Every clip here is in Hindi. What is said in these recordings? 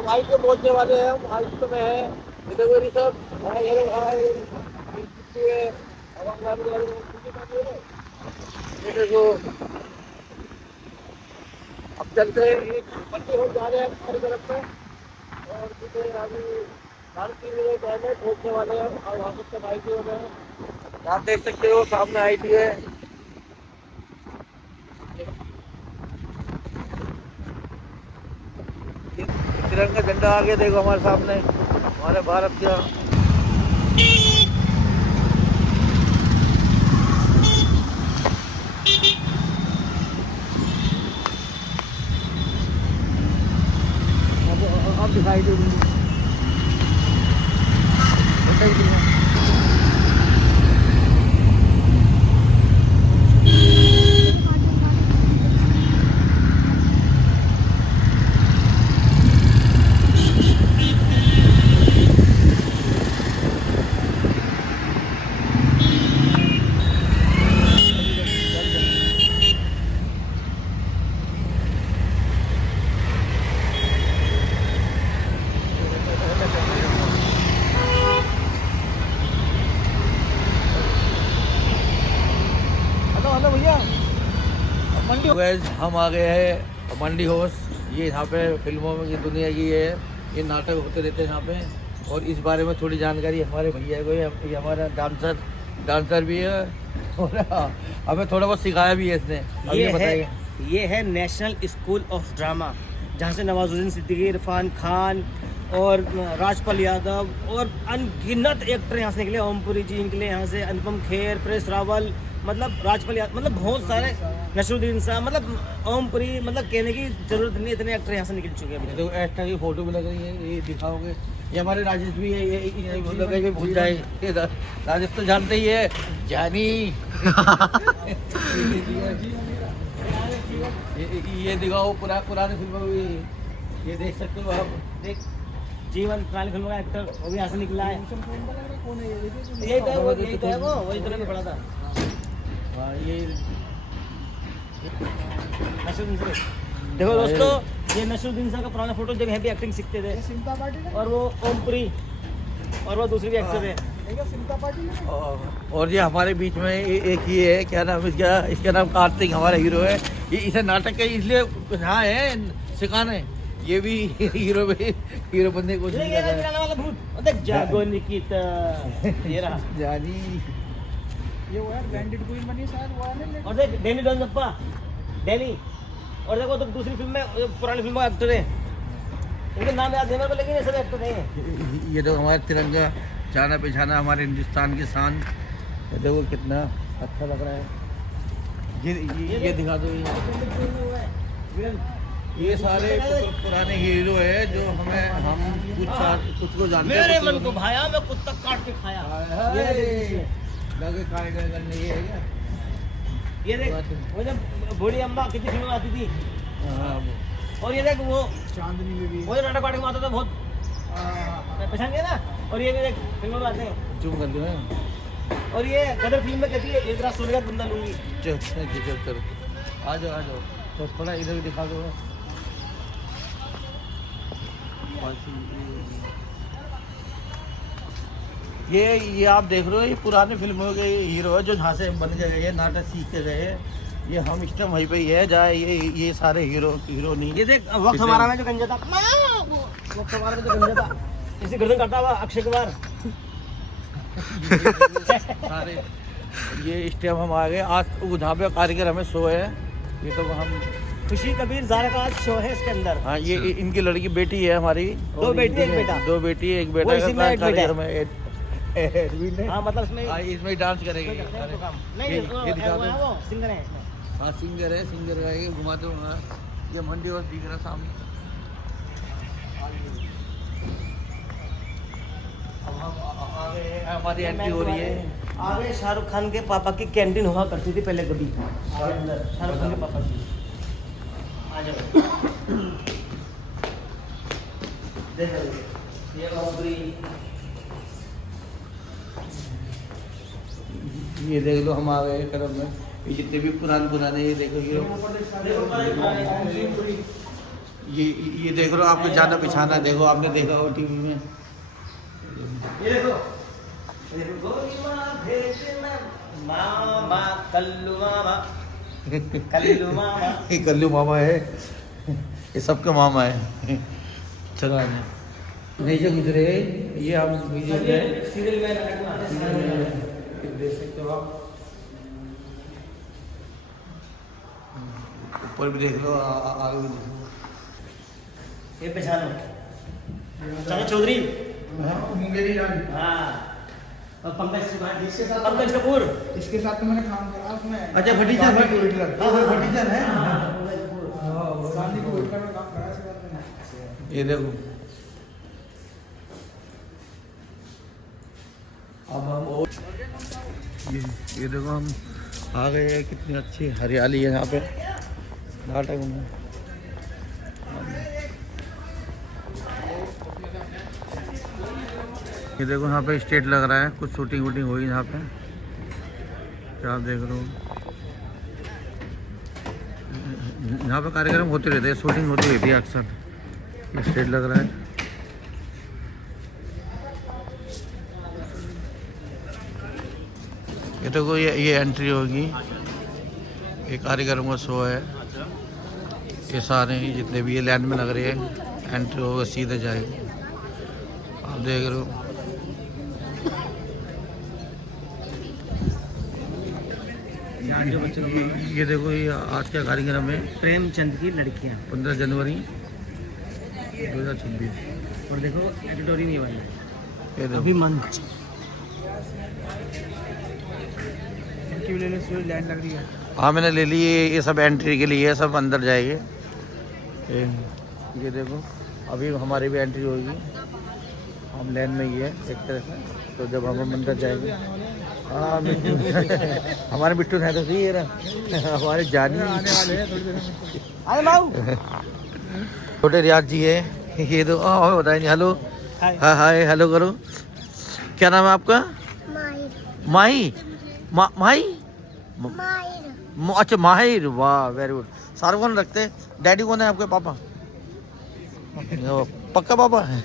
अब हाइट पे पहुंचने वाले हैं हम। हाइट पे में है ये देखो ऋषभ, ये लोग ये देखो। अब चलते हैं, एक बच्चे हो जा रहे हैं हमारी तरफ में और सीधे अभी 3:30 टाइम है, पहुंचने वाले हैं। और वहाँ पर सब आई टी हो गए हैं, आप देख सकते हो सामने आई टी है। तिरंगा झंडा आगे देखो हमारे सामने, हमारे भारत का। अब दिखाई दे रही गाइस, हम आ गए हैं मंडी हाउस। ये यहाँ पे फिल्मों में की दुनिया की है, ये नाटक होते रहते हैं यहाँ पे। और इस बारे में थोड़ी जानकारी हमारे भैया को है, ये हमारा डांसर भी है और हमें थोड़ा बहुत सिखाया भी है इसने। ये है नेशनल स्कूल ऑफ ड्रामा, जहाँ से नवाजुद्दीन सिद्दीकी, इरफान खान और राजपाल यादव और अनगिनत एक्टर यहाँ से निकले। ओमपुरी जी निकले यहाँ से, अनुपम खेर, प्रेस रावल, मतलब राजपाल यादव, मतलब बहुत सारे, नसरुद्दीन साहब, मतलब ओमपुरी, मतलब कहने की जरूरत नहीं, इतने एक्टर यहाँ से निकल चुके हैं। तो एक्टर की फोटो भी लग रही है, ये दिखाओगे। ये हमारे राजेश भी है, ये भूल जाए, राजेश तो जानते ही है, जानी। ये दिखाओ पुराने फिल्मों में, ये देख सकते हो आप। देख, जीवन पुरानी फिल्मों का एक्टर वो भी यहाँ से निकला है। यही तो है वो वही तरह में पड़ा था। ये नसरुद्दीन सर, देखो दोस्तों, ये नसरुद्दीन सर का पुराना फोटो जब यहाँ भी एक्टिंग सीखते थे। और वो ओमपुरी और वो दूसरी भी एक्टर है। और ये हमारे बीच में एक ये है, क्या नाम इसका नाम कार्तिक, हमारा हीरो है। ये इसे नाटक का इसलिए यहाँ है सिखाने, ये भी हीरो बनने की कोशिश कर रहा है। देख जागो निकिता, ये रहा जानी, ये वो यार ब्रांडेड क्वीन बनी शायद, वो है। और देख डैनी डोनप्पा, डैनी। और देखो तो दूसरी फिल्म में, पुरानी फिल्म में एक्टर है, इनके नाम याद नहीं मेरे को, लेकिन ये सब एक्टर नहीं है। ये तो हमारा तिरंगा जाना पहचाना, हमारे हिंदुस्तान की शान। देखो कितना अच्छा लग रहा है। ये दिखा दो। ये सारे पुराने हीरो है जो हम कुछ को जानते हैं। मेरे मन को भाया, मैं कुत्ता काट के खाया। लगे खाएगा करने ये है क्या? ये देख, वो जब बूढ़ी अम्मा कितनी फिल्म आती थी। और ये देख वो चांदनी में भी वो जो नाटक वाटक में आता था बहुत, पहचान गया ना। और ये भी देख फिल्म में आते हैं। चुप कर दो। और ये गदर फिल्म में कहती है, एक रात सोने का बंदा लूंगी। चल आ जाओ तो थोड़ा इधर भी दिखा दो। ये आप देख रहे हो, ये पुराने फिल्मों के हीरो है जो यहाँ से बन के गए, नाटक सीख के गए। ये हम इस टाइम वहीं पे ही है जहाँ ये सारे हीरो नहीं। ये देख वक्त हमारा में जो गंजा था, वक्त हमारा में जो गंजा था, इसे गर्दन काटा हुआ अक्षय कुमार। सारे ये इस टाइम हम आ गए। आज जहाँ पे कारीगर हमें शो है, ये तो हम खुशी कबीर ज़ारा का आज शो है इसके अंदर। हाँ, ये इनकी लड़की बेटी है हमारी। दो बेटी एक बेटा। दो बेटी एक बेटा। हाँ, मतलब इसमें डांस करेगी। नहीं, वो सिंगर है इसमें। हाँ, सिंगर है, सिंगर गाएगी, घुमा दो। ये मंडी और दिख रहा सामने। हमारी एंट्री हो रही है। आगे शाहरुख खान के पापा की कैंटीन हुआ करती थी पहले कभी, शाहरुख खान के पापा की। आ जाओ। ये ओमपुरी, ये देख लो, हम आ गए कदम में। ये जितने भी पुराने ये देखो हीरो, ये देख लो, आपको जाना पिछाना देखो, आपने देखा हो टीवी में। ये देखो, गोरी माँ भेजना मामा कल्लू मामा ये कल्लू मामा है, ये सबके मामा है। चलो आ जाए, नहीं से गुजरे ये हम म्यूजियम है, सीरियल में देख सकते हो आप। ऊपर भी देख लो, आगे भी देख लो। ये पहचानो, चाचा चौधरी, मुंगेरी लाल। हाँ, और पंकज त्रिपाठी, इसके साथ पंकज कपूर, इसके साथ तो मैंने काम करा उसमें। अच्छा भटीचर, हाँ भटीचर है। गांधी को हिटलर में काम करा इसके साथ मैंने। ये देखो, अब हम ये देखो, हम आ गए हैं। कितनी अच्छी हरियाली है यहाँ पे नाटक में। ये देखो, यहाँ पे स्टेज लग रहा है, कुछ शूटिंग वूटिंग हुई यहाँ पे, क्या आप देख रहे हो। यहाँ पे कार्यक्रम होते रहते हैं, शूटिंग होती रहती है अक्सर। स्टेज लग रहा है। ये देखो, ये एंट्री होगी, ये कार्यक्रम का शो है। ये सारे ही जितने भी ये लाइन में लग रहे हैं, एंट्री होगा सीधे जाएगी। आप देख रहे हो, ये देखो, ये आज का कार्यक्रम है, प्रेमचंद की लड़कियां, 15 जनवरी 2026। और देखो एडिटोरियम ये वाला ये देखो, अभिमंच। इनकी भी ले लो, इसमें लाइन लग रही है। हाँ मैंने ले ली। ये सब एंट्री के लिए, सब अंदर जाएंगे। ये देखो, अभी हमारी भी एंट्री होगी, हम लाइन में ही है एक तरह से। तो जब हम अंदर जाएंगे, हाँ बिट्टू हमारे बिट्टू है तो सही है ना, हमारे जानी आने वाले हैं थोड़ी देर में। अरे बाबू, छोटे रियाज जी है। ये तो बताए नहीं। हेलो, हाय। हाँ हाय, हेलो करो। क्या नाम है आपका? माही। माही, अच्छा माहिर, वाह वेरी गुड। सारे कौन रखते हैं? डैडी कौन है आपके? पापा? पक्का पापा है।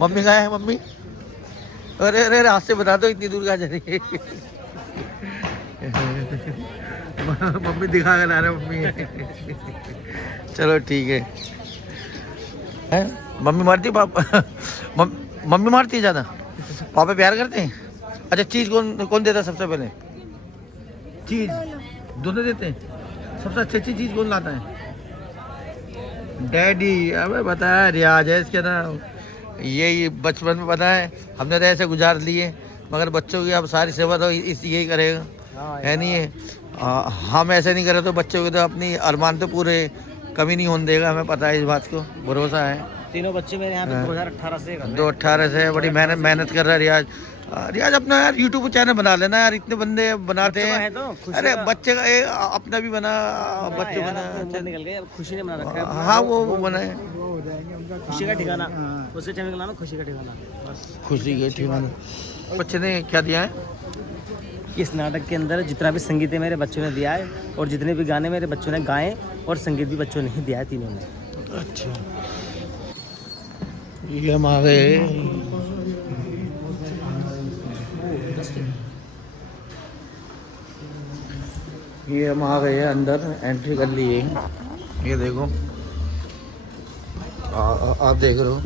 मम्मी कहाँ है? मम्मी, अरे अरे हाथ से बता दो, इतनी दूर कहाँ जा रही है। मम्मी दिखा कर ला रहे मम्मी। चलो ठीक है। मम्मी मारती पापा? मम्मी मारती है ज़्यादा, पापा प्यार करते हैं? अच्छा, चीज़ कौन देता है सबसे पहले? चीज़ दोनों देते हैं। सबसे अच्छी चीज़ कौन लाता है? डैडी। अबे बताया रियाज है इसके ना, ये बचपन में पता है हमने तो ऐसे गुजार लिए, मगर बच्चों की अब सारी सेवा तो यही करेगा, है नहीं है? हम ऐसे नहीं करें तो बच्चों के तो अपनी अरमान तो पूरे कमी नहीं होने देगा, हमें पता है इस बात को, भरोसा है। तीनों बच्चे मेरे यहाँ पे 2018 से कर रहे हैं। 2018 से बड़ी मेहनत कर रहा है रियाज। रियाज अपना यार यूट्यूब चैनल बना लेना यार, इतने बंदे बनाते बच्चों का हैं। है तो खुशी अरे का- बच्चे का अपना भी बना, बच्चों यार, बना। अपने उम्र निकल गए, अब खुशी ने बना रखा है। हाँ वो बनाए, वो हो जाएंगे उनका काम। खुशी का ठिकाना, हाँ। उसके चैनल का नाम है खुशी का ठिकाना। बस खुशी के ठिकाने। बच्चे ने क्या दिया है? इस नाटक के अंदर जितना भी संगीत है मेरे बच्चों ने दिया है, और जितने भी गाने मेरे बच्चों ने गाए, और संगीत भी बच्चों ने ही दिया है, तीनों ने। अच्छा, ये हम आ गए। ये हम आ गए अंदर, एंट्री कर लिए। ये देखो, आप देख रहे हो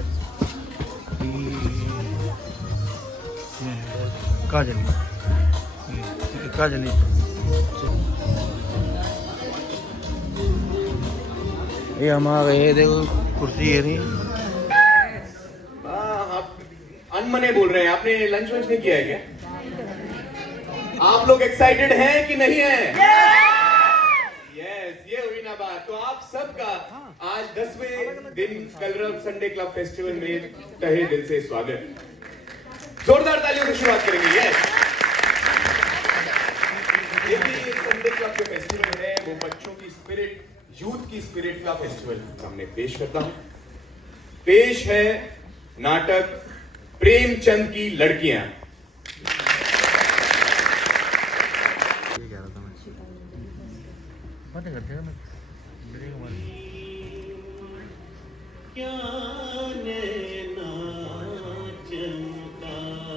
काजल, काजल ये हम आ गए। देखो कुर्सी है नहीं। आप अनमने बोल रहे हैं, आपने लंच वंच नहीं किया है क्या? आप लोग एक्साइटेड हैं कि नहीं हैं? यस, ये हुई ना बात। तो आप सबका आज 10वें दिन कलरव संडे क्लब फेस्टिवल में तहे दिल से स्वागत। जोरदार तालियों से शुरुआत करेंगे। यस, ये भी संडे क्लब के फेस्टिवल है, वो बच्चों की स्पिरिट, यूथ की स्पिरिट का फेस्टिवल सामने पेश करता हूं। पेश है नाटक प्रेमचंद की लड़कियां। क्या नैना चमकावे।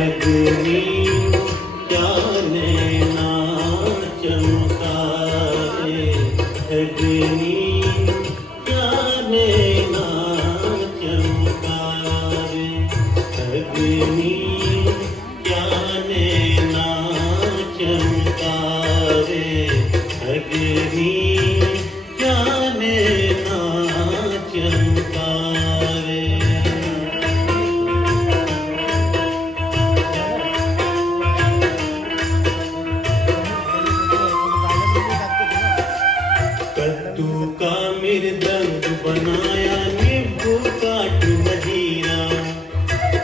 अग्नि क्या नैना चमकावे। अग्नि क्या नैना चमकावे। अग्नि क्या नैना चमकावे। अग्नि क्या नैना चमकावे। कद्दू का मृदंग बनाया नींबू काट मजीरा।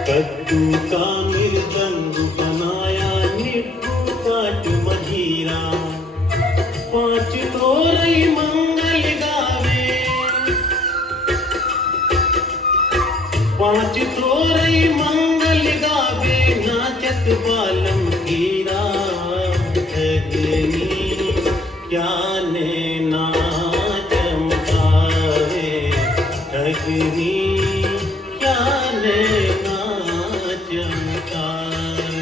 कद्दू का मृदंग बनाया नींबू काट मजीरा। पांच तोरई मंगल गावे। पांच तोरई मंगल गावे नाचत बालम कीरा। अग्नि क्या नैना चमकावे। अग्नि क्या नैना चमकावे।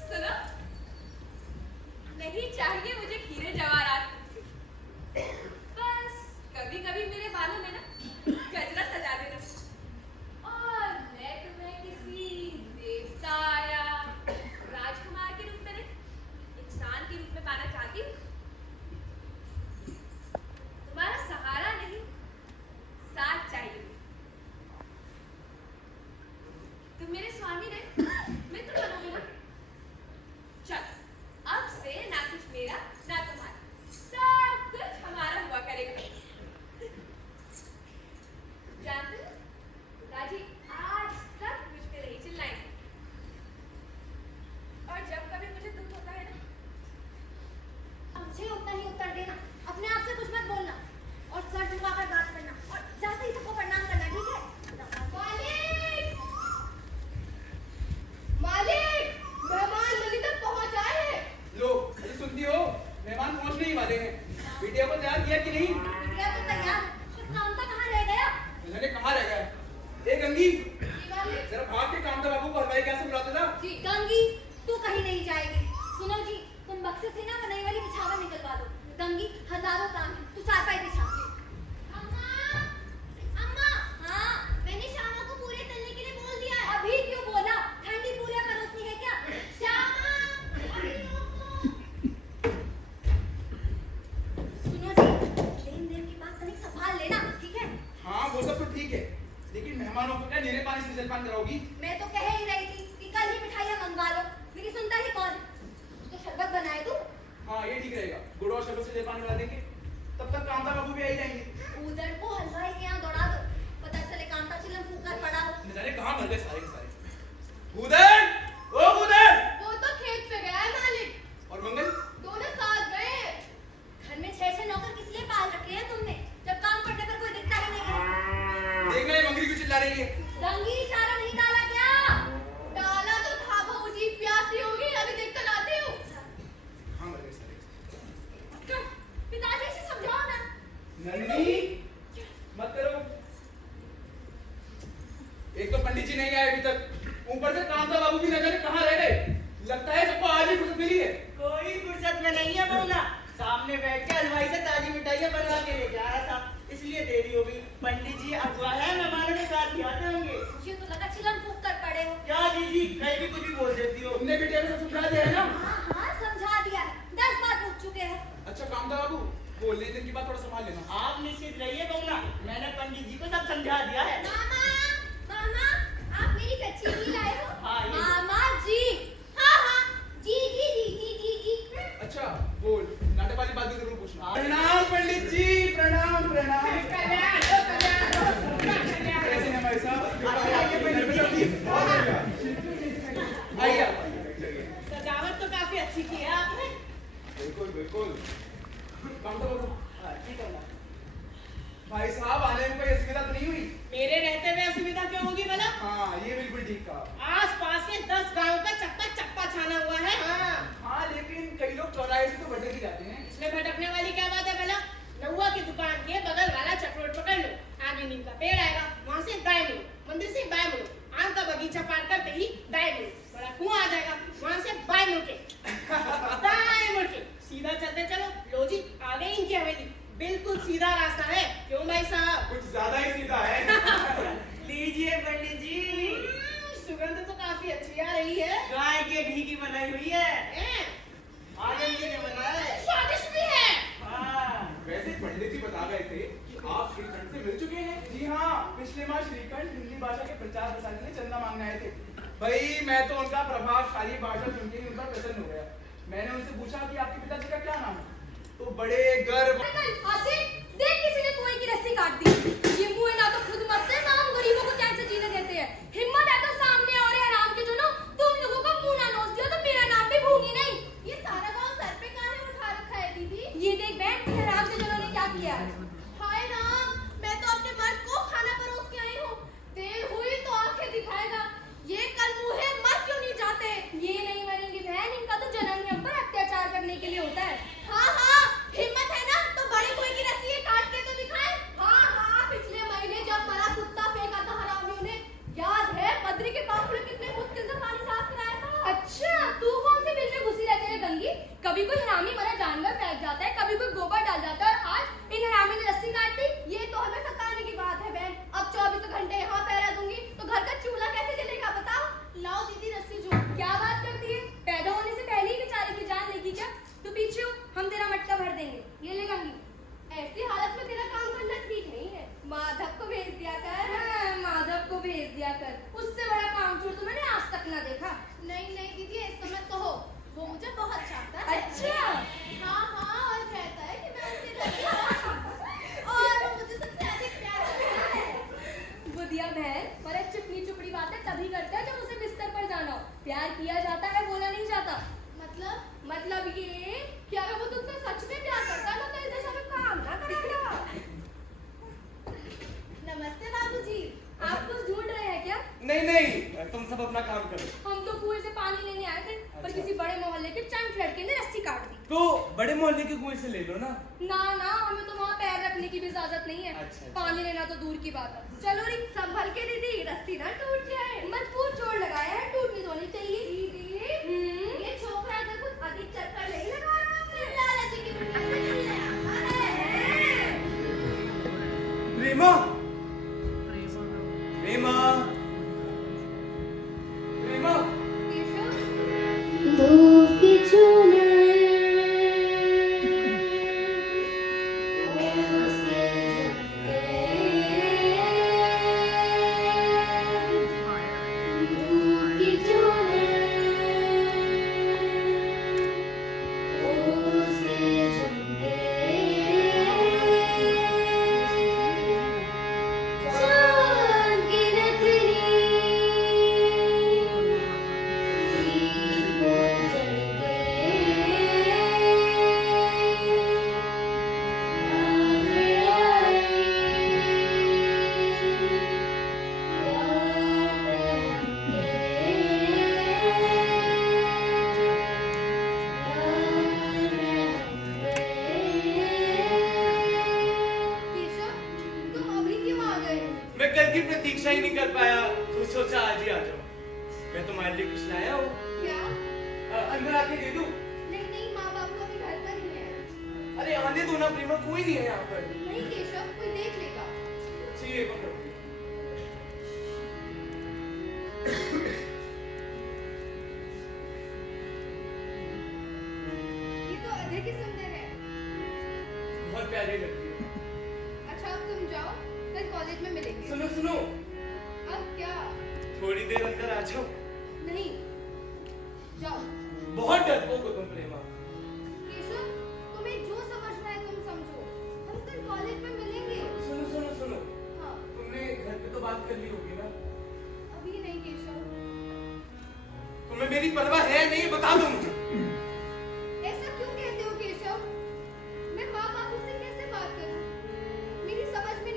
सुनो, नहीं चाहिए मुझे हीरे जवाहरात, बस कभी कभी मेरे बालों में ना गजरा सजा देना। और मैं तुम्हें किसी देवता या राजकुमार के रूप में नहीं, इंसान के रूप में पाना चाहती हूँ। तुम्हारा सहारा नहीं, साथ चाहिए। तुम मेरे स्वामी रहे, मित्र बनोगे ना? चल, अब से ना कुछ मेरा ना तुम्हारा, सब कुछ हमारा हुआ करेगा। जानते हो, पिताजी आज तक मुझ पे नहीं चिल्लाएंगे। और जब कभी मुझे दुख होता है ना, मुझे उतना ही उत्तर देना, अपने आप से कुछ मत बोलना और सर झुकाकर बात करना और जाते ही सबको प्रणाम करना, ठीक है? मालिक, मालिक, मेहमान नदी तक पहुंच आए हैं। लो, अरे सुनती हो, मेहमान पहुंचने ही वाले हैं। बिटिया को तैयार किया कि नहीं? बिटिया तो तैयार है, पर कांता कहाँ रह गया? मैंने कहाँ रह गया? ए गंगी, जी मालिक। जरा भाग के कामता बाबू को हलवाई कैसे बुलाते ना? जी गंगी, तू कहीं नहीं जाएगी। सुनो जी, तुम बक्से से ना नई वाली बिछावा निकलवा दो। गंगी, हजारों काम है, तू चारपाई बिछा। अम्मा, अम्मा, हाँ, मैंने श्यामा को पूरे तलने के लिए बोल दिया है। अभी क्यों बोला? ठंडी पूरे परोसनी है क्या? श्यामा, अभी रोको। सुनो जी, लेन-देन की बात कहीं संभाल लेना, ठीक है? हाँ, वो सब तो ठीक है, लेकिन मेहमानों को क्या नीरे पानी से जलपान कराओगी? मैं तो कह ही रही थी कि कल ही मिठाइयाँ मंगवा लो, मेरी सुनता ही कौन? तो शरबत बनाए तू। हाँ, ये ठीक रहेगा। गुड़ और शरबत से जलपान करा देंगे, तब तक कामता बाबू भी आ ही जाएंगे। उधर को हलवाई के यहाँ दौड़ा दो, पता चले कांता चिलम फूंक कर पड़ा हो। न जाने कहाँ मर गए सारे के सारे। उदय, ओ उदय, वो तो खेत पे गया है मालिक। और मंगल? दोनों साथ गए। घर में 6 नौकर किस लिए पाल रखे हैं तुमने, जब काम पड़ने पर कोई दिखता ही नहीं है? देख रहे मंगली क्यों चिल्ला रही है? गंगी इशारा नहीं डाला क्या? डाला तो था भाऊजी, प्यासी होगी, अभी देख कर आती हूँ। हाँ, मर गए सारे। पिताजी से समझाओ ना। नंदिनी, मत करो। एक तो पंडित जी नहीं आए अभी तक, ऊपर से कामता बाबू भी न जाने कहाँ रह गए। लगता है सबको आज ही फुर्सत मिली है। कोई फुर्सत में नहीं है बोलना। सामने बैठ के हलवाई से ताजी मिठाइयाँ बनवा के लेके आया था, इसलिए देरी हो गई। पंडित जी अगुआ है, मेहमानों के साथ ही आते होंगे। मुझे तो लगा चिलम फूंक कर पड़े हो। क्या दीदी, कहीं भी कुछ भी बोल देती हो। तुमने बेटे को सब समझा दिया है ना? हाँ हाँ, समझा दिया है, 10 बार पूछ चुके हो। अच्छा कामता बाबू, वो लेन-देन की बात थोड़ा संभाल लेना। आप निश्चित रहिए बउना, मैंने पंडित जी को सब समझा दिया है। मामा, मामा, आप मेरी कच्ची भी लाए हो? हाँ, ये मामा जी। हाँ हाँ, जी जी जी जी जी जी। अच्छा, बोल, नाटक वाली बात भी जरूर पूछना। प्रणाम पंडित जी, प्रणाम प्रणाम। कैसे हैं भाई साहब? भाई साहब आने में कोई असुविधा तो नहीं हुई? मेरे रहते हुए असुविधा क्यों होगी भला? हाँ ये बिल्कुल ठीक कहा। आस पास के 10 गांवों का चप्पा छाना हुआ है। हाँ लेकिन कई लोग चौराहे से तो भटक ही जाते हैं। इसमें भटकने वाली क्या बात है भला? नहुआ की दुकान के बगल वाला चक्रोट पकड़ लो, आगे नीम का पेड़ आएगा, वहाँ से दाएं मुड़ो, मंदिर से बाएं मुड़ो, आम का बगीचा पार करते ही दाएं मुड़ो, बड़ा कुआं आ जाएगा, वहाँ से बाएं मुड़ के दाएं मुड़ के सीधा चलते चलो, लो जी आ गई इनकी हवेली। बिल्कुल सीधा रास्ता है, क्यों भाई साहब? कुछ ज्यादा ही सीधा है। लीजिए पंडित जी, सुगंध तो काफी अच्छी आ रही है। गाय के घी की बनाई हुई है। आनंद जी ने बनाया है, स्वादिष्ट भी है। वैसे पंडित जी बता गए थे कि आप श्रीखंड से मिल चुके हैं। जी हाँ, पिछले माह श्रीखंड हिंदी भाषा के प्रचार प्रसार के लिए चंदा मांगने आए थे। भाई मैं तो उनका प्रभावशाली भाषण सुन के ही उन पर प्रसन्न हो गया। मैंने उनसे पूछा कि आपके पिताजी का क्या नाम है, तो बड़े गर्व। देख किसी ने कुएं की रस्सी काट दी। ये मुंह ना तो खुद मरते हैं, ना हम गरीबों को कैसे जीने देते हैं। हिम्मत है तो सामने और हराम के जो ना तुम लोगों का मुंह ना नोच दिया तो मेरा नाम भी भूंगी नहीं। ये सारा गांव सर पे काहे उठा रखा है दीदी? ये देख बहन हराम के जनों ने क्या किया। हाय राम, मैं तो अपने मर्द को खाना परोस के आई हूँ। देर हुई तो आंखें दिखाएगा। ये कल मुंहे मर क्यों नहीं जाते? ये नहीं मरेंगे बहन, इनका तो जन्म ही हम पर अत्याचार करने के लिए होता है। हाँ हाँ, हिम्मत है ना तो बड़ी कोई की रस्सी काट के तो दिखाए। हाँ हाँ, पिछले महीने जब मरा कुत्ता फेंका था हरामियों ने, याद है? बद्री के बाप ने कितने मुश्किल से पानी साफ कराया था। अच्छा, तू कौन से बिल में घुसी रहती है गंगी? कभी कोई हरामी मरा जानवर फेंक जाता है, कभी कोई गोबर डाल जाता है, और आज इन हरामी ने रस्सी काट दी। ये तो हमें सताने की बात है बहन। अब 24 घंटे यहाँ पैरा दूंगी तो घर का चूल्हा कैसे जलेगा बताओ? लाओ दीदी रस्सी जो। क्या बात करती है? पैदा होने से पहले ही बेचारे की जान लेगी क्या? तू पीछे हो, हम तेरा मटका भर देंगे। ये ले गंगी, ऐसी हालत में तेरा काम करना ठीक नहीं है। माधव को भेज दिया कर। माधव को भेज दिया कर, उससे बड़ा काम चोर तो मैंने आज तक ना देखा। नहीं नहीं दीदी, ऐसा मत कहो, वो मुझे बहुत चाहता है। अच्छा? हाँ हाँ, और कहता है कि मैं उसके घर की और वो मुझे सबसे अधिक प्यार करता है। बुधिया बहन, पर चुपड़ी चुपड़ी बातें तभी करता है जब उसे बिस्तर पर जाना हो। प्यार किया जाता है, बोला नहीं जाता। मतलब ये क्या वो तुझसे सच में प्यार करता है ना? तो इस दशा में काम ना करेगा। नमस्ते बाबूजी, आप कुछ ढूंढ रहे हैं क्या? नहीं नहीं, तुम सब अपना काम करो। हम तो कुएं से पानी लेने आए थे, पर किसी बड़े मोहल्ले के चंट लड़के ने रस्सी काट दी। तो बड़े मोहल्ले के कुएं से ले लो ना। ना ना, हमें तो वहाँ पैर रखने की भी इजाजत नहीं है। अच्छा। पानी लेना तो दूर की बात है। चलो री, संभल के दीदी, रस्सी ना टूट जाए। मजबूत जोड़ लगाया है, टूटनी तो नहीं चाहिए। दीदी ये छोकरा अगर कुछ अधिक चक्कर नहीं लगा रहा है, लालच की दुनिया से नहीं है। प्रेमा, प्रेमा, प्रेमा। धूप की चूल्हे प्रतीक्षा ही नहीं कर पाया तो सोचा आज ही आ जाओ। मैं तुम्हारे लिए कुछ लाया हूँ। क्या? अंदर आके दे दूँ? नहीं नहीं, माँ बाप अभी घर पर ही है। अरे आने दो ना प्रेमा, कोई नहीं है यहाँ पर। नहीं केशव, कोई देख लेगा। चाहिए पकड़ो। ये तो अधिक ही सुंदर है। बहुत प्यारी लगती है। अच्छा अब तुम जाओ, कल कॉलेज में मिलेंगे। सुनो सुनो, अब क्या? थोड़ी देर अंदर आ जाओ। नहीं, जाओ। बहुत डरपोक हो तुम प्रेमा। केशव, तुम्हें जो समझना है तुम समझो। हम कल कॉलेज में मिलेंगे। सुनो सुनो सुनो, हाँ। तुमने घर पे तो बात कर ली होगी ना? अभी नहीं केशव। तुम्हें मेरी परवाह है नहीं, बता दो मुझे। ऐसा क्यों कहते हो केशव? मैं माँ बापू से कैसे बात करूं? मेरी समझ में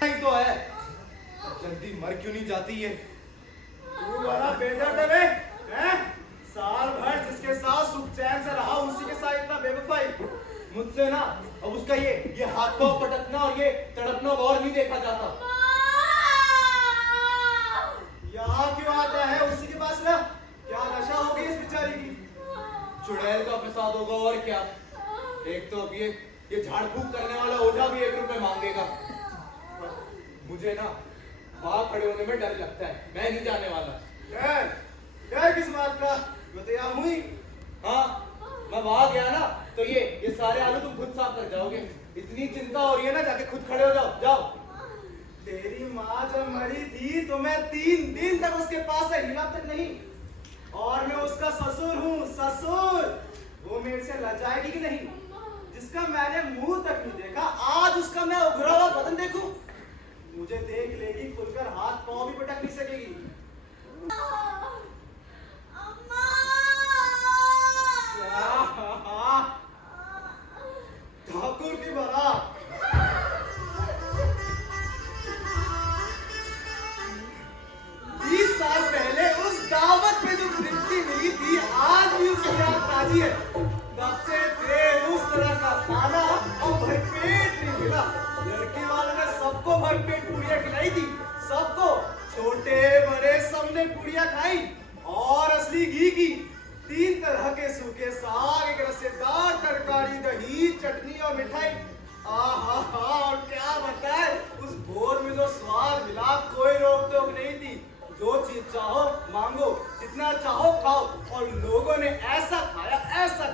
नहीं तो है, जल्दी मर क्यों नहीं जाती है? तू बड़ा बेदर्द है, हैं? साल भर जिसके साथ सुख चैन से रहा उसी के साथ इतना बेवफाई। मुझसे ना अब उसका ये हाथ पांव पटकना और ये तड़पना और नहीं देखा जाता। यहाँ क्यों आता है उसी के पास ना? क्या नशा हो गई इस बेचारी की? चुड़ैल का फसाद होगा और क्या। एक तो अब ये झाड़ फूक करने वाला ओझा भी 1 रुपए मांगेगा। मुझे ना वहां खड़े होने में डर लगता है, मैं नहीं जाने वाला। डर किस बात का? मैं तो यहाँ हुई। हाँ, मैं वहां गया ना तो ये सारे आलू तुम खुद साफ कर जाओगे। इतनी चिंता हो रही है ना, जाके खुद खड़े हो जाओ। जाओ। तेरी माँ जब मरी थी तो मैं 3 दिन तक उसके पास से हिला तक नहीं, और मैं उसका ससुर हूँ। ससुर वो मेरे से लजाएगी कि नहीं? जिसका मैंने मुंह तक नहीं देखा, आज उसका मैं उभरा हुआ बदन देखूं? मुझे देख लेगी, खुलकर हाथ पांव भी पटक नहीं सकेगी। ठाकुर की बारात 20 साल पहले उस दावत पे जो तृप्ति मिली थी, आज भी उसकी याद ताजी है। तब से फिर उस तरह का खाना और भरपेट नहीं मिला। लड़के वालों ने सबको भरपेट पूड़ियां खिलाई थी, सबको, छोटे बड़े सबने पूड़ियां खाई, और असली घी की 3 तरह के सूखे साग, एक रसेदार तरकारी, दही, चटनी और मिठाई। आहा, और क्या बताए, उस भोज में जो स्वाद मिला, कोई रोक टोक नहीं थी। जो चीज चाहो मांगो, जितना चाहो खाओ, और लोगों ने ऐसा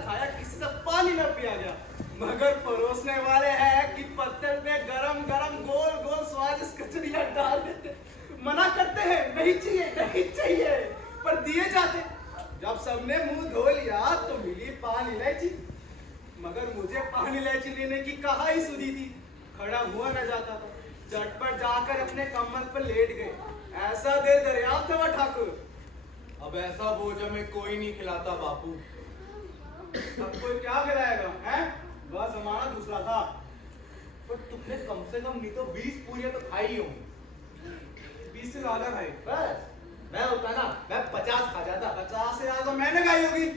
खाया कि सब पानी न पिया गया। मगर परोसने वाले हैं कि पत्थर पे गरम गरम गोल गोल स्वादिष्ट कचरियां डाल देते। मना करते हैं, नहीं चाहिए, पर दिए जाते। जब सबने मुंह धो लिया तो मिली पान इलायची, मगर मुझे पान इलायची लेने की कहाँ ही सुधी थी। खड़ा हुआ न जाता था, झटपट जाकर अपने कम्बल पर लेट गए। ऐसा दे दरियाफ्त था ठाकुर। अब ऐसा बोझ हमें कोई नहीं खिलाता बापू। अब कोई क्या खिलाएगा, हैं? बस हमारा दूसरा था। पर तुमने कम से कम नहीं तो 20 पूरियां तो खाई हो। 20 से ज्यादा भाई। बस मैं होता ना, मैं 50 खा जाता। 50 से ज्यादा मैंने खाई होगी।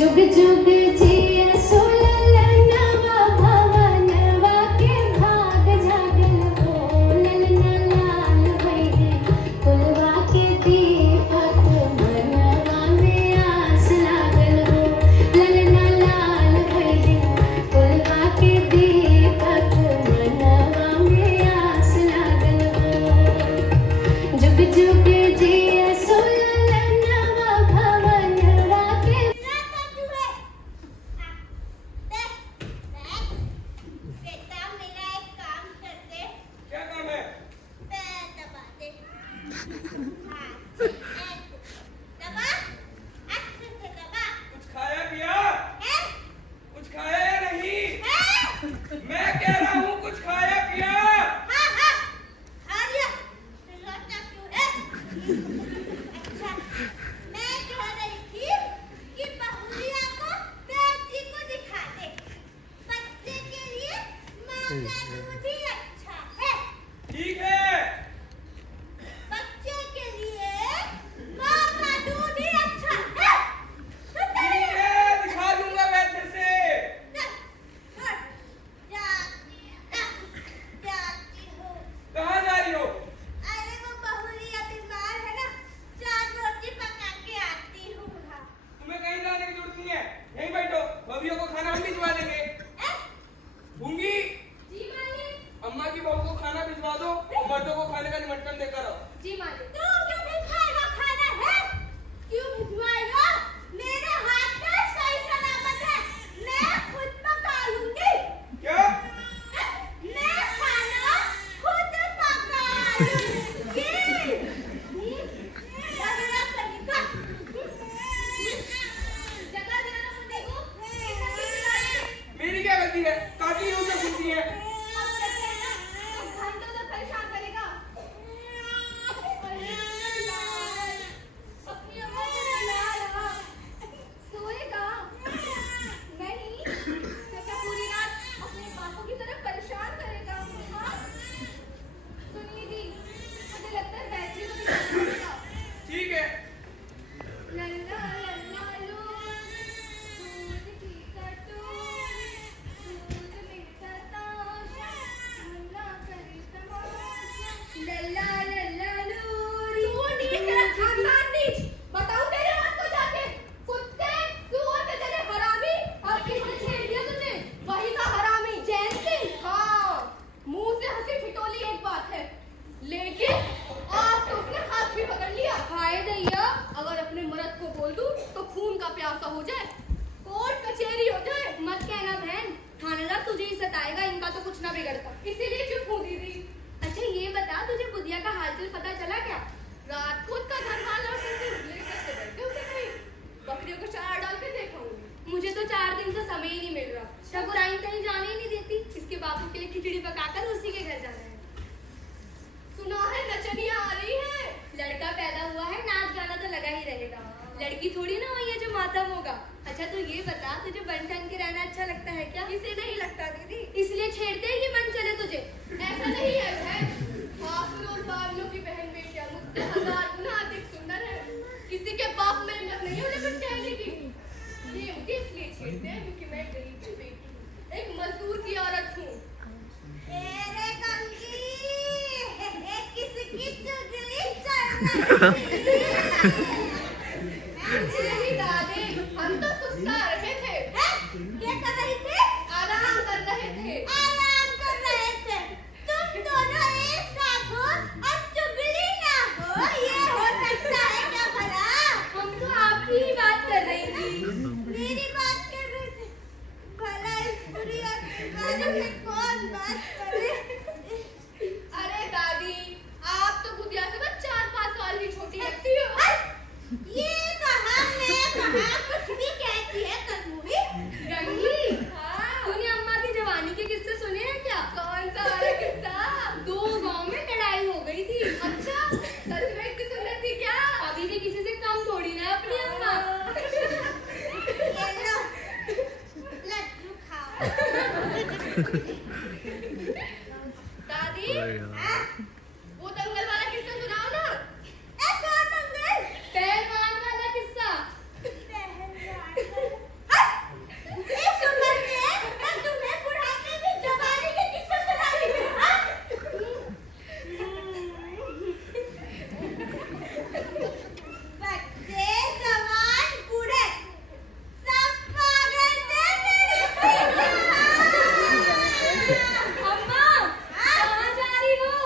जुग जुग जिया सोललनवा भवनवा के भाग जागल हो। ललना लाल भइले कुलवा के दीपक, मनवा में आस लागल हो। ललना लाल भइले कुलवा के दीपक, मनवा में आस लागल हो। जुग जुग जिया सोललनवा भवनवा के अम्मा की बहू को खाना भिजवा दो। मर्दों को खाने का निमंत्रण देकर आओ। जी मालिक। तू क्यों नहीं खाएगा खाना है? क्यों भिजवाएगा? मेरे हाथ में सही सलामत है, मैं खुद पका लूंगी। क्या? मैं खाना खुद पका लूंगी। जगह देना मुझे को। मेरी क्या गलती है? काटी यूं से सुनती है। घंटों तक परेशान करेगा। अपनी अम्मा को बुला रहा। सोएगा नहीं तो क्या पूरी रात अपने बापों की तरह परेशान करेगा? हाँ? सुनिए जी, मुझे लगता है बैटरी को भी करेगा। ठीक है। लल्ला लल्ला लो, दूध की कटोरी, दूध मीठा ताशा, मुन्ना करे तमाशा। लल्ला लल्ला लोरी। तू नीच तेरा खानदान नीच। बताऊं तेरे हाथ को जाके? कुत्ते, सुअर के जैसे हरामी। और किसने छेड़ दिया तुझे? वही का हरामी जैन सिंह। हाँ, मुंह से हंसी ठिठोली एक बात है, लेकिन आज तो उसने हाथ भी पकड़ लिया। हाय दैया, अगर अपने मर्द को बोल दूं तो खून का प्यासा हो जाए, कोर्ट कचहरी हो जाए। मत कहना बहन, थानेदार तुझे ही सताएगा, इनका तो कुछ ना बिगड़ता। इसीलिए चुप हूँ दीदी। अच्छा ये बता, तुझे बुधिया का हालचाल पता चला क्या? रात को उसका घर वाला और कैसे लेकर के बैठे उसे कहीं बकरियों को चारा डाल के देखा हूँ। मुझे तो 4 दिन से समय ही नहीं मिल रहा। ठकुराइन कहीं जाने ही नहीं देती, इसके बापू के लिए खिचड़ी पकाकर उसी के घर जाना है। सुना है नचनिया आ रही है। लड़का पैदा हुआ है, नाच गाना तो लगा ही रहेगा। लड़की थोड़ी ना हुई है जो मातम होगा। अच्छा तो ये बता, तुझे बन ठन के रहना अच्छा लगता है क्या? इसे नहीं लगता दीदी, इसलिए छेड़ते हैं कि मन चले तुझे। ऐसा नहीं है बहन, हाफिज बावलों की बहन बेटियां मुझसे 1000 गुना अधिक सुंदर है। किसी के बाप में हिम्मत नहीं होने कुछ कहने की। ये मुझे इसलिए छेड़ते हैं क्योंकि मैं गरीब की बेटी हूँ, एक मजदूर की औरत हूँ। किसकी चुगली नहीं दादी, हम तो सुस्ता रहे थे। क्या कर रही थे? आराम कर रहे थे। आराम कर रहे थे। तुम दोनों एक साथ हो और चुगली ना हो, ये हो सकता है क्या भला? हम तो आपकी ही बात कर रही थी। मेरी बात कर रहे थे। भला इस बुरी आदमी के बारे में कौन बात करे? अरे दादी, आप तो बुधिया से बस 4-5 साल ही छोटी लगती हो। ये कहा मैं कहा कुछ भी कहती है कसूरी। रंगी, हाँ। तूने अम्मा की जवानी के किस्से सुने हैं क्या? कौन सा वाला किस्सा? 2 गांव में लड़ाई हो गई थी। अच्छा, सच में इतनी सुंदर थी क्या? अभी भी किसी से कम थोड़ी ना है अपनी अम्मा। ये लो, लड्डू खाओ। दादी, वो दंगल वाला किस्सा सुनाओ ना। कौन दंगल? पहलवान वाला किस्सा। इस उम्र में मैं तुम्हें बुढ़ापे में जवानी के किस्से सुनाई हूँ। बच्चे, जवान, बूढ़े सब पागल थे मेरे पीछे। अम्मा, कहाँ जा रही हो?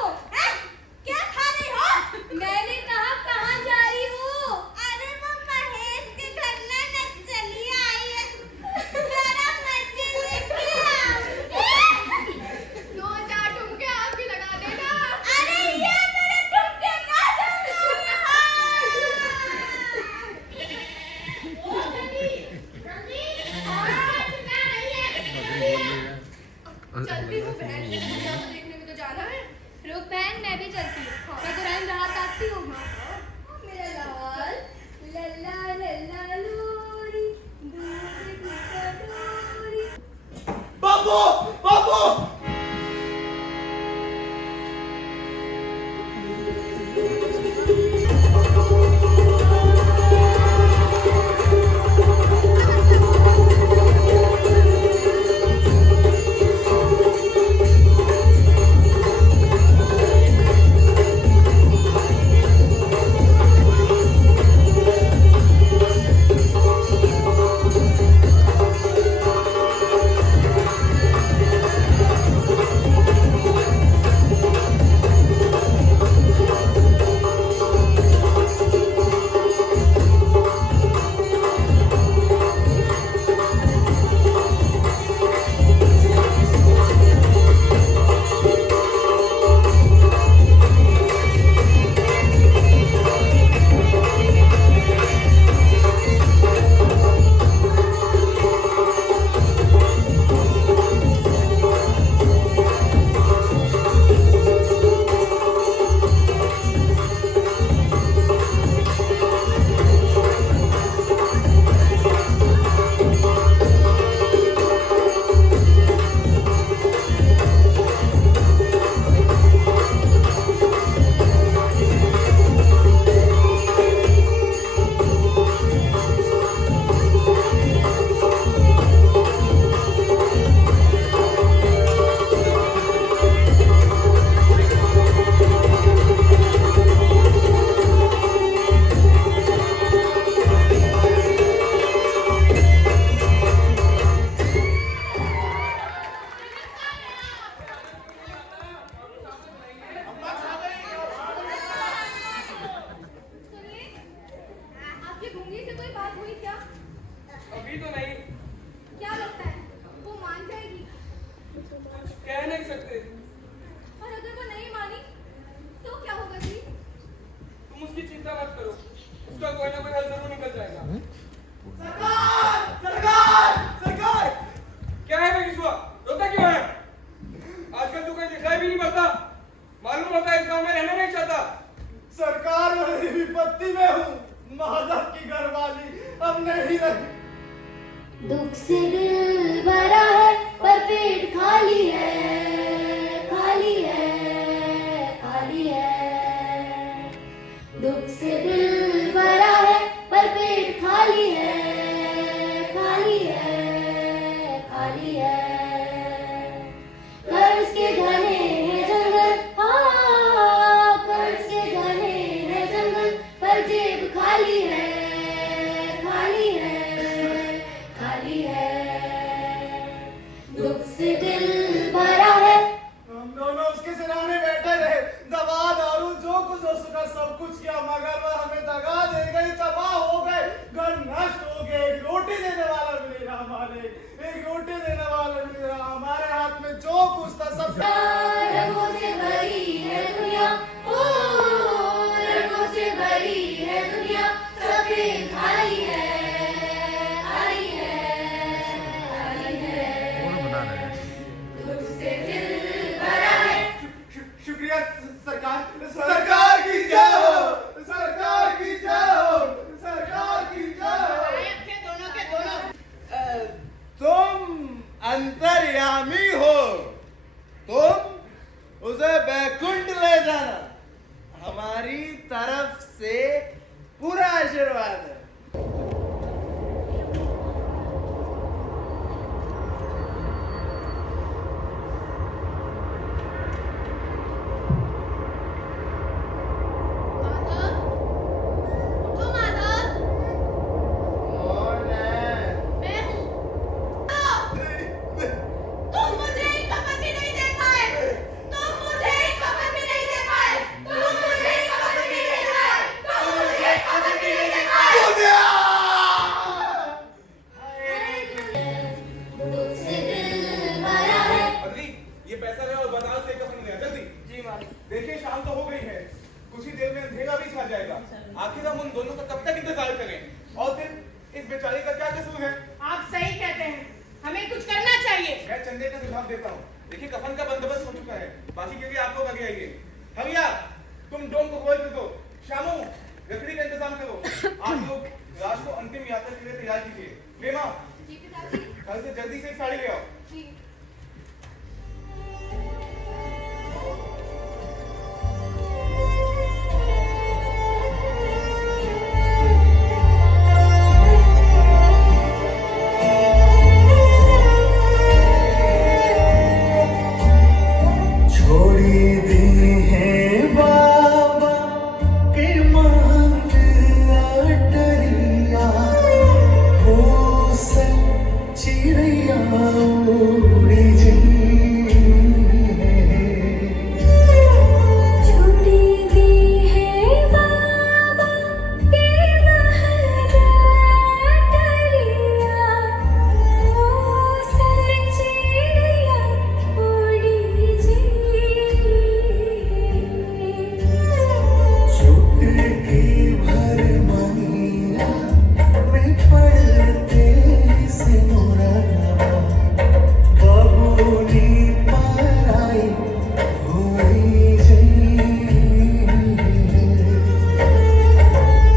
होता, मालूम होता इस गांव में रहना नहीं चाहता। सरकार वाली विपत्ति में हूँ, माधव की घरवाली अब नहीं रही। दुख से दिल भरा है पर पेट खाली है, खाली है, खाली है। दुख से दिल भरा है पर पेट खाली है, खाली है, खाली है। कर्ज के घने हैं जंगल, हाँ कर्ज के घने हैं जंगल, पर जेब खाली है, खाली है, खाली है। दुख से दिल भरा है। हम दोनों उसके सिरहाने बैठे रहे, दवा दारू जो कुछ हो सका सब कुछ किया, मगर वह हमें दगा दे गई, तबाह हो गए, घर नष्ट हो गए। एक रोटी देने वाला मिले ना हमारे, एक रोटी देने वाला मिले ना हमारे हाथ में जो कुछ था सब। रंगों से भरी है दुनिया, ओ रंगों से भरी है दुनिया, सफेद खाली है, खाली है, खाली है। दुख से दिल भरा है। शुक्रिया सरकार, सरकार की जय हो, सरकार की जय हो, सरकार की जय हो। दोनों के दोनों तुम अंतर्यामी हो, तुम उसे बैकुंठ ले जाना, हमारी तरफ से पूरा आशीर्वाद है। माधव, उठो माधव, कौन है? मैं हूँ। तुम मुझे एक खबर भी नहीं दे पाए, तुम मुझे एक खबर भी नहीं दे पाए, तुम मुझे एक खबर भी नहीं दे पाए, तुम मुझे एक खबर भी नहीं दे पाए। दुख से दिल भरा है। अदली, ये पैसा ले और बाजार से कफन ले आ, जल्दी। जी मालिक। देखिए शाम तो हो गई है, कुछ ही देर में अंधेरा भी छा जाएगा। आखिर हम उन दोनों का कब तक इंतजार करें? और फिर इस बेचारे का क्या कसूर है? आप सही कहते हैं, हमें कुछ करना चाहिए। मैं चंदे का सुझाव देता हूँ। देखिए कफन का बंदोबस्त हो चुका है, बाकी के लिए आप लोग आगे आइए। हरिया, तुम डोम को खोल दो। शामू, लकड़ी का इंतजाम करो। आप लोग राज को अंतिम यात्रा के लिए तैयार कीजिए। प्रेमा, जी पिताजी। कल से जल्दी से एक साड़ी ले आओ। जी। छोड़ी दी है बाबा के महल अटरिया, घोंसले चिड़िया उड़ी जी है। छोड़ी दी है बाबा के महल अटरिया, घोंसले चिड़िया उड़ी जी। चुटकी भर मनीला में पड़ते सिनुरा, बबूनी पराई हुई जी।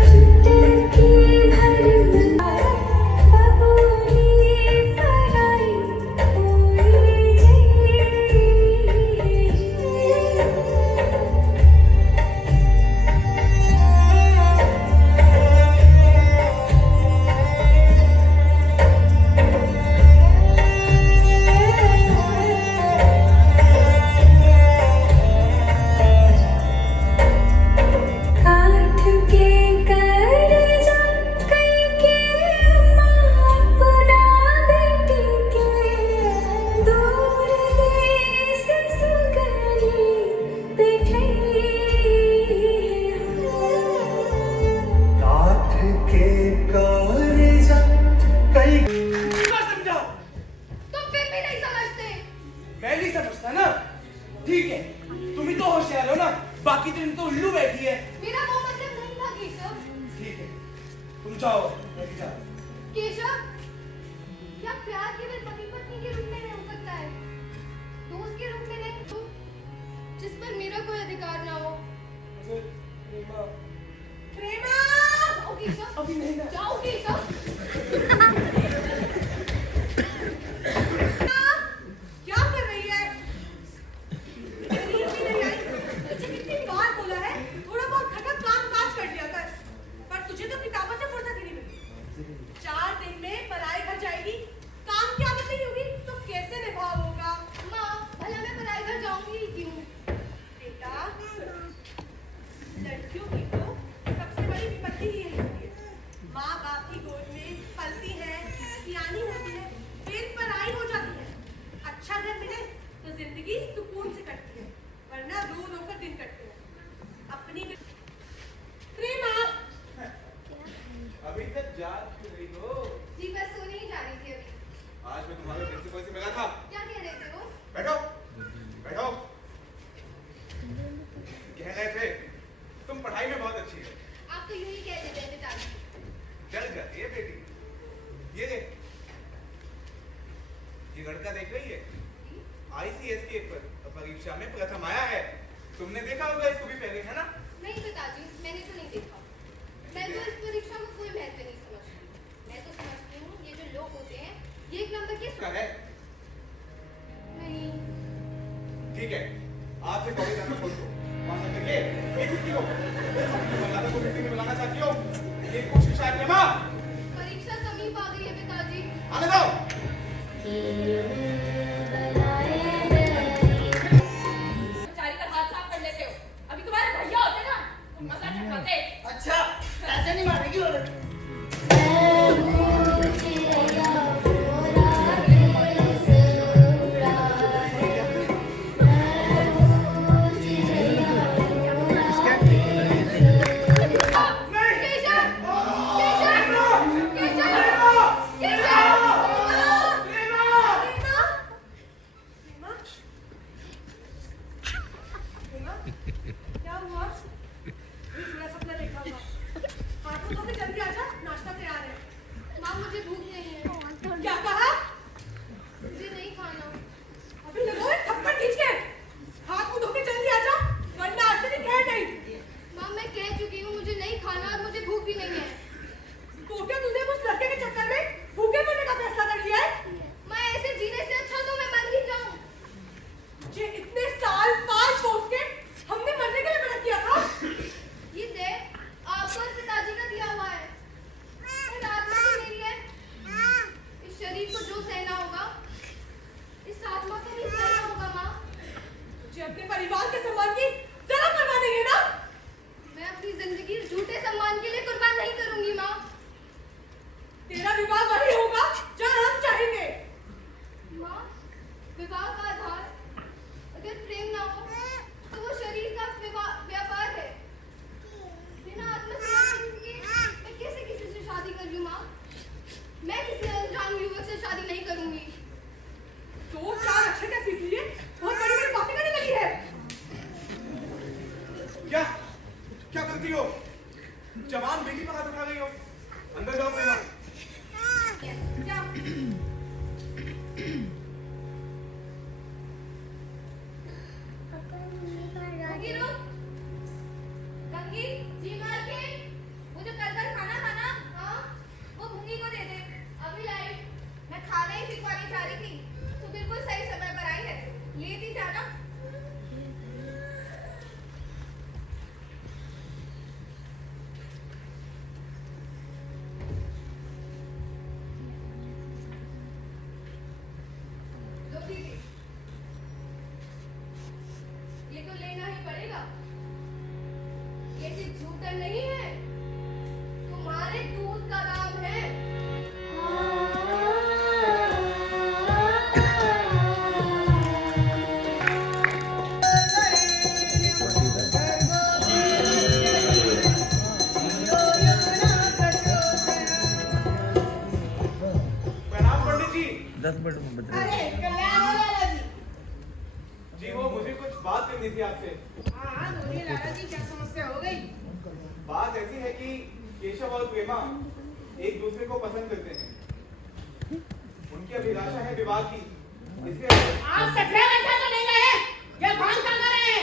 चुटकी भर बबूनी पराई हुई जी। काठ के करजा कई के अम्मा अपना बेटी के, दूर देश सुगनी बैठई काठ के करजा कई समझाओ। तुम फिर भी नहीं समझते। मैं नहीं समझता ना, ठीक है, तुम ही तो होशियार हो ना, बाकी दिन तो उल्लू बैठी है। मेरा वो मतलब नहीं था केशव। ठीक है, तुम जाओ, मैं भी जाऊँ। केशव, क्या प्यार केवल पति पत्नी के रूप में नहीं हो सकता है, दोस्त के रूप में नहीं? तो जिस पर मेरा कोई अधिकार ना हो। प्रेमा जाओ केशव, जाओ केशव। क्या कर रही है? नींद भी नहीं आई। तुझे कितनी बार बोला है थोड़ा बहुत खटक काम काज कर लिया कर, पर तुझे तो किताबों से फुर्सत ही नहीं मिली। 4 दिन में पराए घर जाएगी, काम क्या आदत नहीं होगी तो कैसे निभाव होगा? माँ, भला मैं पराए घर जाऊंगी ही क्यों? बेटा, लड़कियों की तो सबसे बड़ी विपत्ति ही यही होती है। माँ बाप की गोद में पलती है, सियानी होती है, फिर पराई हो जाती है। अच्छा घर मिले तो जिंदगी सुकून से कटती है, वरना रो रो कर दिन कटते हैं। अपनी प्रेमा, अभी तक जाग क्यों रही हो? जी बस सोने ही जा रही थी अभी। आज मैं तुम्हारे प्रिंसिपल से मिला था। क्या कह रहे थे वो? बैठो बैठो। कह रहे थे तुम पढ़ाई में बहुत अच्छी हो। आप तो यूं ही कह देते हैं पिताजी। जल जाती है बेटी। ये देख, ये लड़का देख रही है, ICS की परीक्षा में प्रथम आया है। तुमने देखा होगा इसको भी पहले, है ना? नहीं पिताजी, मैंने तो नहीं देखा। मैं तो इस परीक्षा में कोई महत्व नहीं समझती। मैं तो समझती हूँ ये जो लोग होते हैं ये एक नंबर के इसका है। नहीं। ठीक है, आज से कॉलेज आना खोल दो। वहां तक ये छुट्टी हो। तुम को छुट्टी में बुलाना चाहती हो? ये कोशिश है माँ। परीक्षा समीप आ गई है पिताजी। आने दो। बेचारी का हाथ साफ कर लेते हो। अभी तुम्हारे भैया होते ना, तो मजा चखाते। अच्छा ऐसे नहीं मारेगी औरत। क्या हुआ? अभी थोड़ा सपना देखा होगा। हाथ धो के जल्दी आजा, नाश्ता तैयार है। माँ मुझे भूख नहीं है। क्या कहा? मुझे नहीं खाना। अभी लगाओ एक थप्पड़ खींच के। हाथ मुंह धो के जल्दी आजा, वरना आज से खैर नहीं। माँ मैं कह चुकी हूँ मुझे नहीं खाना और मुझे भूख भी नहीं है। तो क्या तूने उस लड़के के चक्कर में भूखे मरने का फैसला कर लिया है? मैं ऐसे जीने से अच्छा तो मैं मर ही जाऊँ। मुझे इतने साल पाल पोस के हमने मरने के लिए मना किया था। ये दे आपको और पिताजी का दिया हुआ है। और आत्मा भी मेरी है। इस शरीर को जो सहना होगा इस आत्मा को भी सहना होगा। माँ मुझे अपने परिवार के सम्मान की जरा परवाह नहीं है ना? मैं अपनी जिंदगी झूठे सम्मान के लिए कुर्बान नहीं करूंगी। माँ तेरा विवाह वही होगा जहाँ हम चाहेंगे। माँ विवाह का आधार अगर प्रेम ना हो तो वो शरीर का व्यापार है। बिना आत्मसमर्पण के मैं कैसे किसी से शादी कर लूं? माँ मैं किसी अनजान युवक से शादी नहीं करूंगी। 2-4 अक्षर क्या सीख लिए? बहुत बड़ी बड़ी बातें करने लगी है। क्या क्या करती हो? जवान बेटी पर हाथ उठा गई हो। अंदर जाओ प्रेमा। क्या? गंगी रुक। गंगी, जी मालकिन, वो जो कल खाना था ना, हाँ, वो भूंगी को दे दे। अभी लाई। मैं खाना ही सिखवाने जा रही थी, तो बिल्कुल सही समय पर आई है। लेती जाना। लो दीदी, ये तो लेना ही पड़ेगा। ये सिर्फ झूठा नहीं है, तुम्हारे दूध का दाम है। प्रणाम पंडित जी। 10 मिनट में बता। अरे कल्याण हो लाला जी। जी वो मुझे कुछ बात करनी थी आपसे। हाँ बोलिए लाला जी, क्या समस्या हो गई? बात ऐसी है कि केशव और प्रेमा एक दूसरे को पसंद करते हैं। उनकी अभिलाषा है विवाह की। इसलिए आप सत्रह बच्चा तो नहीं गए, ये भान कर रहे हैं।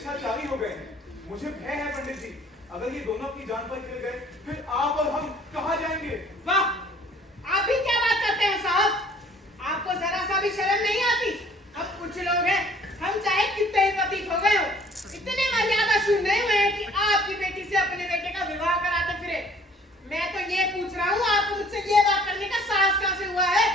मिथ्याचारी हो गए हैं। मुझे भय है पंडित जी, अगर ये दोनों अपनी जान पर गिर गए फिर आप और हम कहाँ जाएंगे? वाह, आप भी क्या बात करते हैं साहब? आपको जरा सा भी शर्म नहीं आती? हम कुछ लोग हैं, हम चाहे कितने ही पतित हो गए हो, इतने मर्यादा शून्य नहीं हुए हैं कि आपकी बेटी से अपने बेटे का विवाह कराते फिरे। मैं तो ये पूछ रहा हूँ, आपको मुझसे ये बात करने का साहस कहाँ से हुआ है?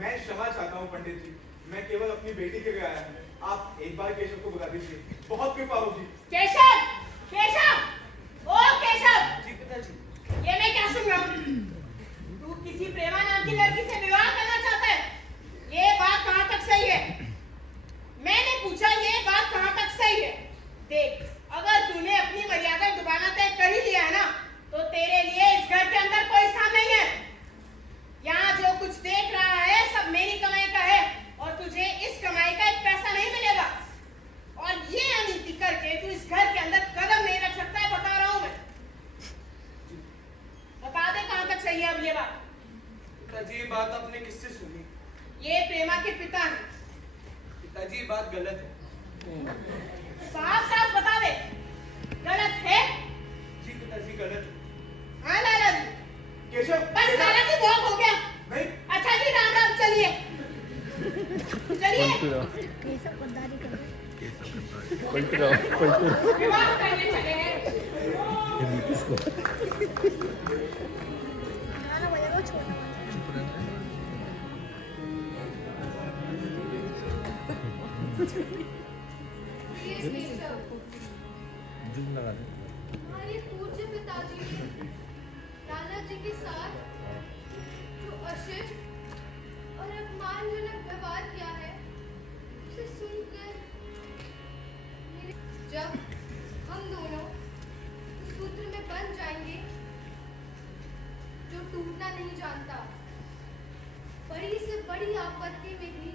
मैं क्षमा चाहता हूँ पंडित जी, मैं केवल अपनी बेटी के लिए आया हूँ। आप एक बार केशव को बुला दीजिए, बहुत कृपा होगी। केशव, केशव, ओ केशव, जी पिताजी। ये मैं क्या सुन रहा हूँ? तू किसी प्रेमा नाम की लड़की से विवाह करना चाहता है? ये बात कहाँ तक सही है? मैंने पूछा ये बात कहाँ तक सही है? देख, अगर तूने अपनी मर्यादा जुबाना तय कर ही लिया है ना, तो तेरे लिए इस घर के अंदर कोई स्थान नहीं है। यहाँ जो कुछ देख रहा है सब मेरी कमाई का है और तुझे इस कमाई का एक पैसा नहीं मिलेगा। और ये अनीति करके तू इस घर के अंदर कदम नहीं रख सकता है, बता रहा हूँ मैं। बता दे कहाँ तक सही है अब ये बात? पिताजी ये बात आपने किससे सुनी? ये प्रेमा के पिता हैं। पिताजी ये बात गलत है। साफ साफ बता दे, गलत है? जी पिताजी गलत है। हाँ लाला जी, केशव बस लाला जी बहुत हो गया। नहीं। अच्छा जी, राम राम, चलिए चलिए। विवाह करने चले हैं। हमारे पूज्य पिताजी ने लाला जी के साथ जो अशिष्ट और अपमानजनक व्यवहार किया है, उसे सुनकर जब हम दोनों सूत्र में बंध जाएंगे, जो टूटना नहीं जानता, बड़ी से बड़ी आपत्ति में भी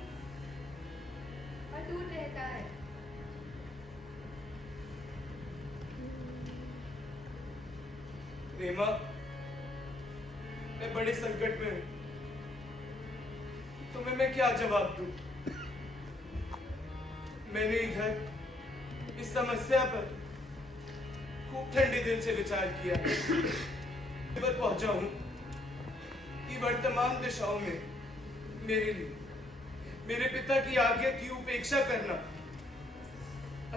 अटूट रहता है। प्रेमा, मैं बड़े संकट में हूँ। तुम्हें मैं क्या जवाब दूं? मैंने इधर इस समस्या पर खूब ठंडे दिल से विचार किया है। पर पहुंचा हूं कि वर्तमान दिशाओं में मेरे लिए मेरे पिता की आज्ञा की उपेक्षा करना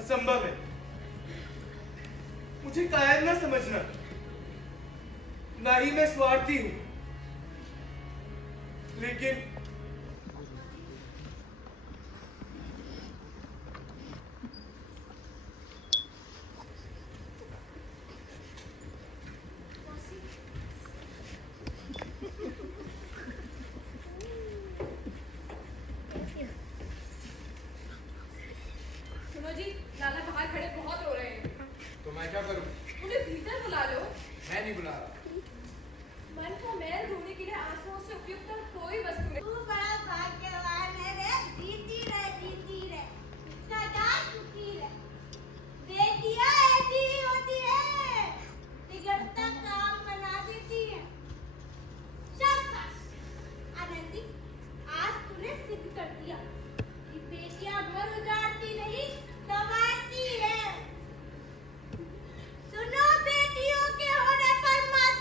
असंभव है। मुझे कायर ना समझना, ना ही मैं स्वार्थी हूं, लेकिन सुनो जी, लाला बाहर खड़े बहुत रो रहे हैं। तो मैं क्या करूं? मुझे भीतर बुला लो। मैं नहीं बुला रहा। मन का मैल धोने के लिए आंसुओं से उपयुक्त कोई वस्तु नहीं। तू बड़ा भाग्यवान है रे, जीती रहे सदा सुखी रहे। बेटियां ऐसी ही होती है, बिगड़ता काम बना देती है। शाबाश आनंदी, आज तूने सिद्ध कर दिया कि बेटियां घर उजाड़ती नहीं, संवारती है। सुनो, बेटियों के होने पर माता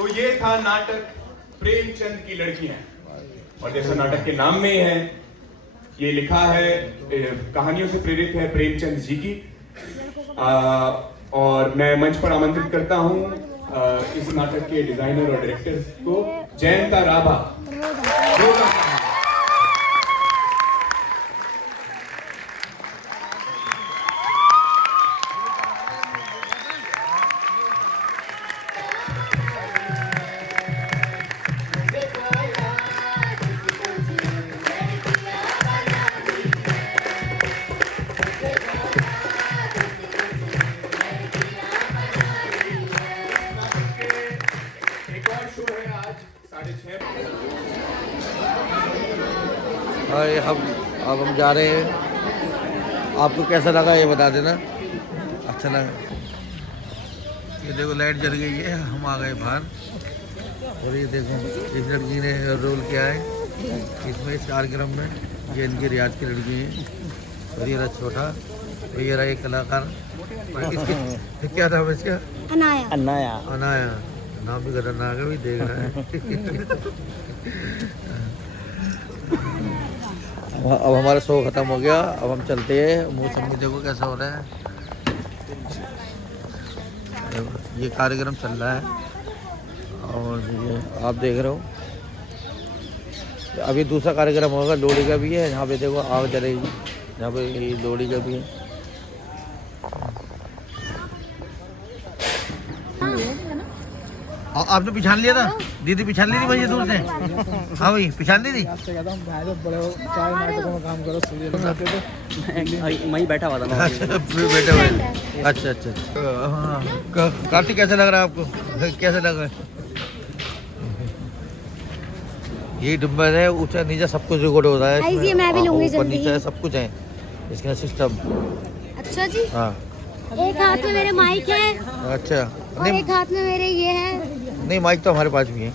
तो ये था नाटक प्रेमचंद की लड़कियां, और जैसा नाटक के नाम में ही है, ये लिखा है, कहानियों से प्रेरित है प्रेमचंद जी की। और मैं मंच पर आमंत्रित करता हूं इस नाटक के डिजाइनर और डायरेक्टर को, जयंता राभा। अब हम जा रहे हैं। आपको कैसा लगा ये बता देना, अच्छा लगा। ये देखो लाइट जल गई है, हम आ गए बाहर। और ये देखो इस लड़की ने रोल किया है इसमें 4 ग्राम में, ये इनकी रियाज की लड़की है। और ये रहा छोटा, और ये रहा एक कलाकार, इसकी क्या नाम है इसका? अनाया। अनाया। अनाया, नाम भी खतरनाक है, भी देख रहा है। अब हमारा शो खत्म हो गया, अब हम चलते हैं। मौसम भी देखो कैसा हो रहा है, ये कार्यक्रम चल रहा है और ये आप देख रहे हो। अभी दूसरा कार्यक्रम होगा, लोहड़ी का भी है। यहाँ पे देखो आग जलेगी, यहाँ पे लोहड़ी का भी है। आपने पिछान लिया था? दीदी पिछान ली थी भाई दूर से? हाँ भाई पिछान ली थी। वहीं बैठा हुआ था। बैठे हुए। अच्छा अच्छा। कार्तिक कैसा लग रहा है आपको? कैसा लग रहा है? ये डुम्बर है, ऊंचा नीचा सब कुछ रिकॉर्ड हो रहा है। ये मैं भी लूंगी ऊपर नीचे सब कुछ है इसका सिस्टम। अच्छा जी। हाँ, एक हाथ में मेरे माइक है अच्छा। और एक हाथ में मेरे ये है। नहीं, माइक तो हमारे पास भी है।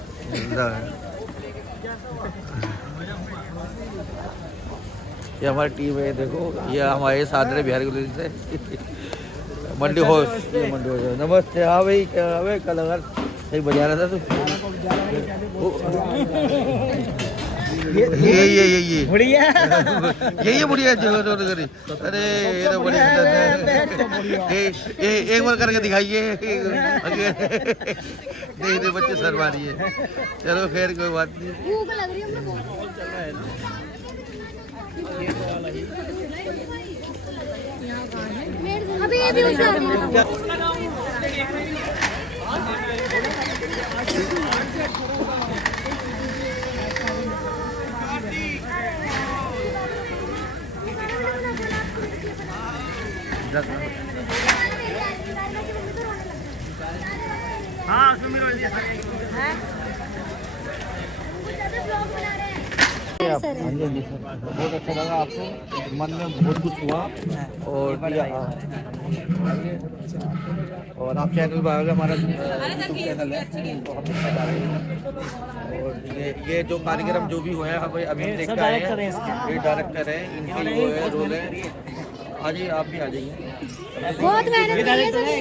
ये हमारी टीम है, देखो ये हमारे साथ रहे बिहार के से मंडी होस्ट। ये मंडी होस्ट, नमस्ते। हाँ भाई, क्या भाई कल अगर सही बजा रहा था तो ये बढ़िया। ये बढ़िया जो करी। अरे ये तो बढ़िया। एक बार करके दिखाइए। नहीं बच्चे शर्मा रही है। चलो खैर कोई बात नहीं। भूख लग रही है बहुत। अभी ये भी उतार हाँ उसमें भी रोल दिया। बहुत अच्छा लगा आपको, मन में बहुत कुछ हुआ। और आप चैनल पर आएगा, हमारा चैनल है तो हम। और ये जो कार्यक्रम जो भी हुआ है अभी देख के आए हैं, ये डायरेक्टर है, इनकी वो है रोल है। आ जाइए, आप भी आ जाइए। बहुत मेहनत की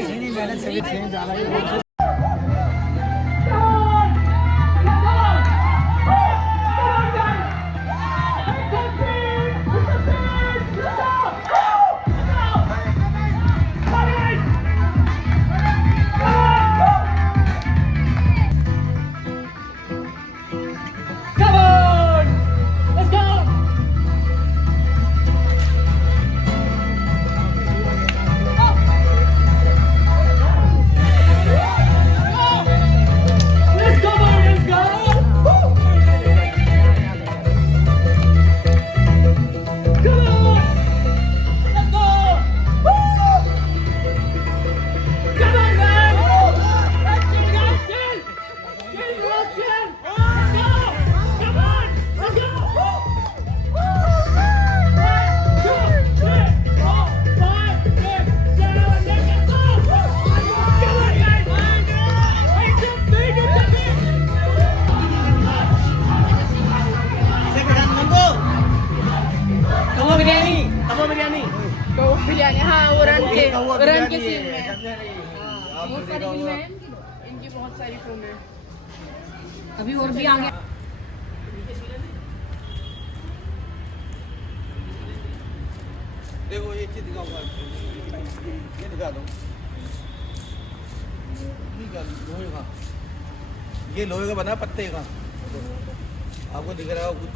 है। बिरयानी, हाँ वो रन के सीन में बहुत सारी फिल्में हैं इनकी, बहुत सारी फिल्में। अभी और भी आगे देखो ये चीज दिखाऊंगा, ये दिखा दो। ठीक है, लोहे का, ये लोहे का बना पत्ते का, आपको दिख रहा हो कुछ?